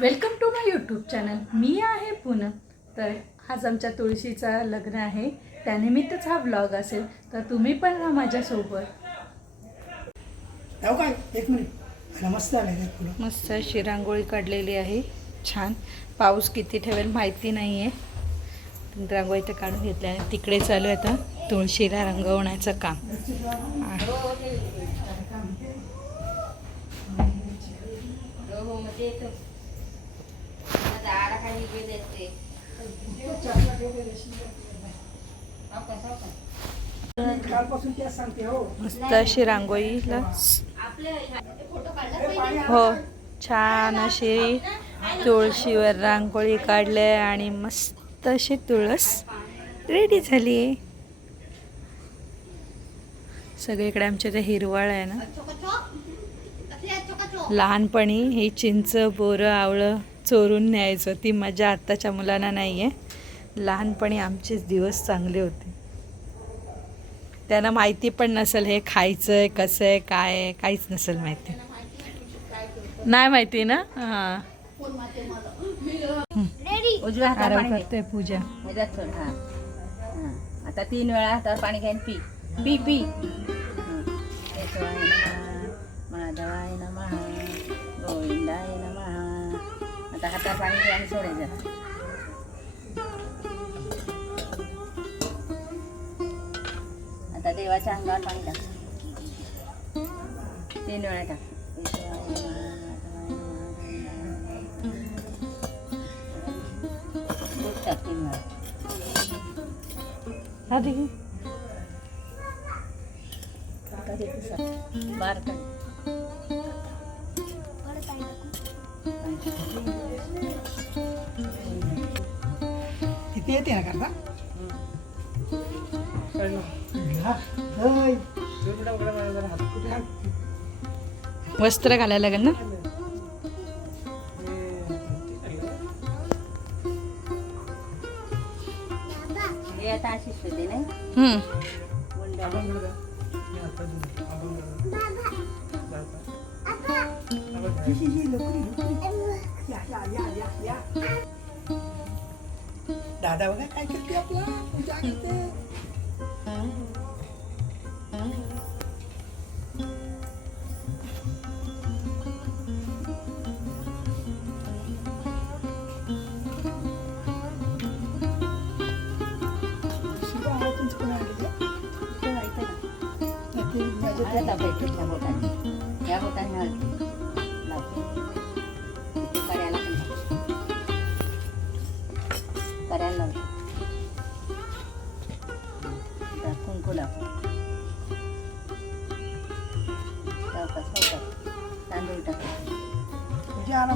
Welcome to my YouTube channel. मी आहे पूनम. तर आज आमच्या तुळशीचा लग्न आहे. त्यानिमित्तच हा ब्लॉग असेल. तर तुम्ही पण राहा माझ्यासोबत. जाऊ काय एक मिनिट. नमस्त आले फुलं मस्त अशी रांगोळी काढलेली आहे. छान. पाऊस किती ठेवेल माहिती नाही आहे रांगोळी तर काढून घेतली आणि तिकडे चालू आहे आता तुळशीला रंगवण्याचं काम. मस्त अशी रांगोळीला हो छान अशी तुळशीवर रांगोळी काढली आणि मस्त अशी तुळस रेडी झाली. आहे सगळीकडे आमच्या इथे हिरवळ आहे ना. लहानपणी ही चिंच बोरं आवळं चोरून न्यायचं. ती मजा आत्ताच्या मुलांना नाही आहे लहानपणी आमचेच दिवस चांगले होते. त्यांना माहिती पण नसेल हे खायचं आहे कसं आहे काय आहे काहीच नसेल माहिती. नाही माहिती ना? हां. करतोय पूजा. आता तीन वेळा हातावर पाणी घ्यायन पी. P P. आता हातावर पाणी घे आणि सोडायचं आता देवाच्या अंगावर पाणी टाक तीन वेळा टाक केशवाय नमः, माधवाय नमः, किती येते ना करता वस्त्र घालायला लागेल ना? हम्म. मुंड्या ही, ही, ही, लोकरी, लोकरी. या, या, या, या, या. दादा बघा काय करते आपला पूजा करते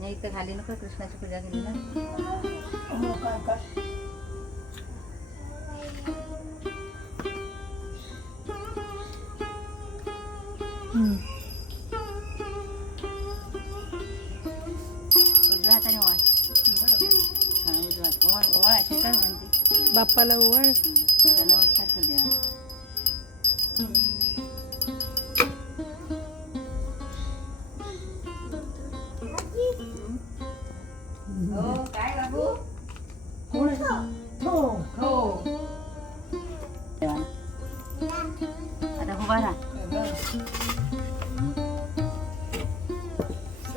नाही इथं खाली नको कृष्णाची पूजा केली ना? हो काय काय हम्म. उजव्या हो काय बाबू? कोण आहे हो. हो. आता उभा राहा.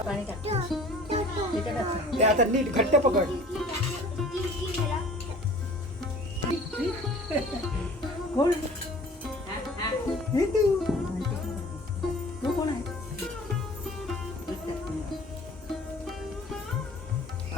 पाणी टाक इथे टाक. ते आता नीट घट्ट पकड. कोण? हे तू.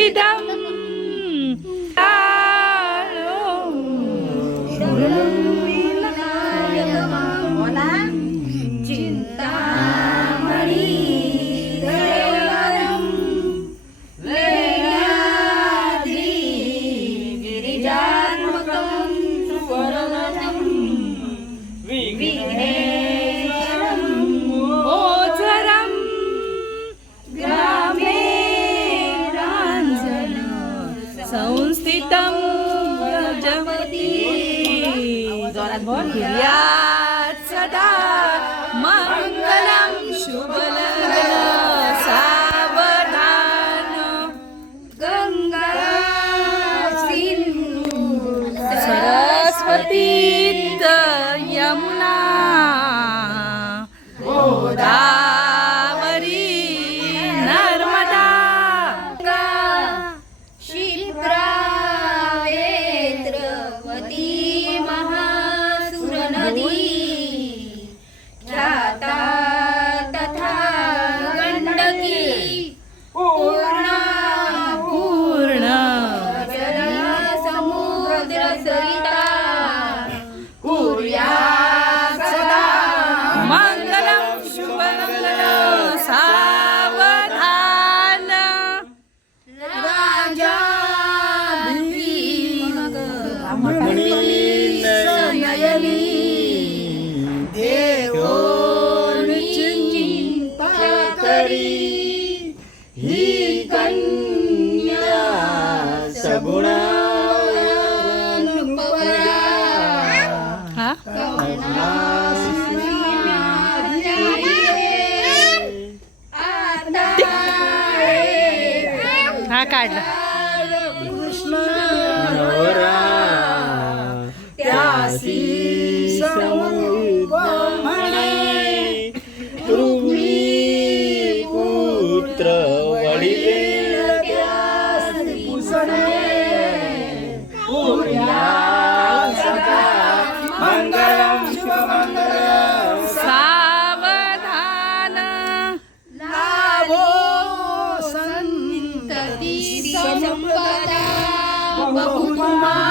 Віддав सुंदरी ही कन्या सगुणा काढला. कृष्ण त्यासी सती संपदा। बहुमा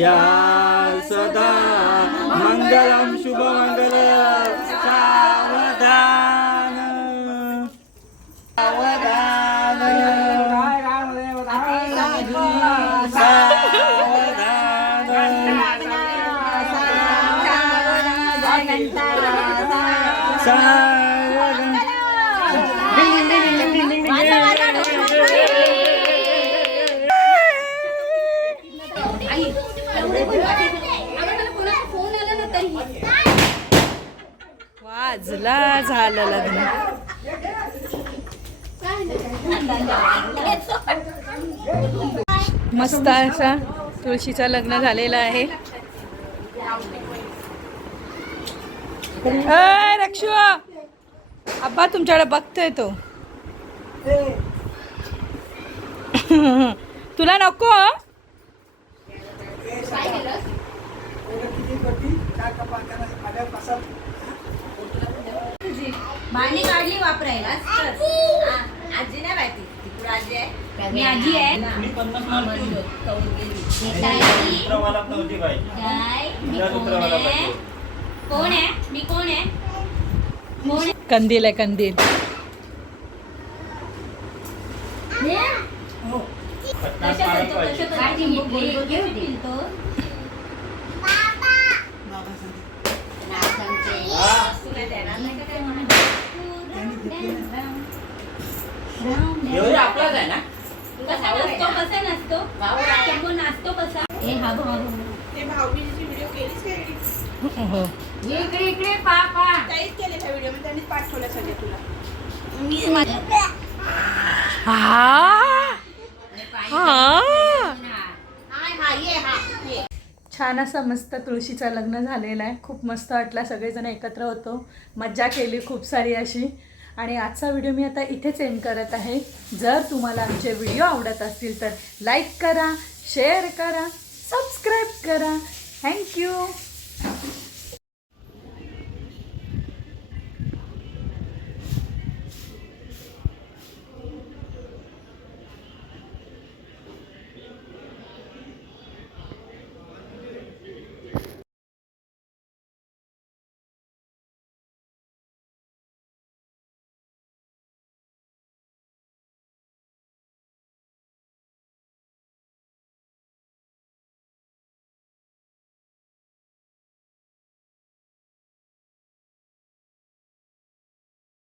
या सदा मंगलम शुभमंगल। झालं लग्न. मस्त असा तुळशीचं लग्न झालेलं आहे. अय, रक्षू! अब्बा तुमच्याकडे बघतोय तो. तुला नको भांडी काढली वापरायला. आजी नाही माहिती. तिकडे आजी आहे. मी आजी आहे. सूत्रवाला नव्हती पाहिजे तुला सूत्रवाला पाहिजे. कोण आहे? मी कोण आहे? कंदील आहे कंदील. मारत पाहिजे काय जिंकली? तो तुला देणार नाही का काय म्हणून? एवढे आपलाच आहे ना? कसा नसतो? कसा नसतो नाचतो कसा? हे हा भाऊ. ते भाऊबीजेची व्हिडिओ केलीच काय इकडे इकडे पापा काहीच केले त्या व्हिडिओमध्ये त्यांनीच पाठवलं सगळे तुला. हा? हा? छान असं मस्त तुळशीचं लग्न झालेलं आहे. खूप मस्त वाटला. सगळेजण एकत्र होतो. मज्जा केली खूप सारी अशी. आणि आजचा व्हिडिओ मी आता इथेच एंड करत आहे. जर तुम्हाला आमचे व्हिडिओ आवडत असतील तर लाईक करा शेअर करा सबस्क्राईब करा. थँक्यू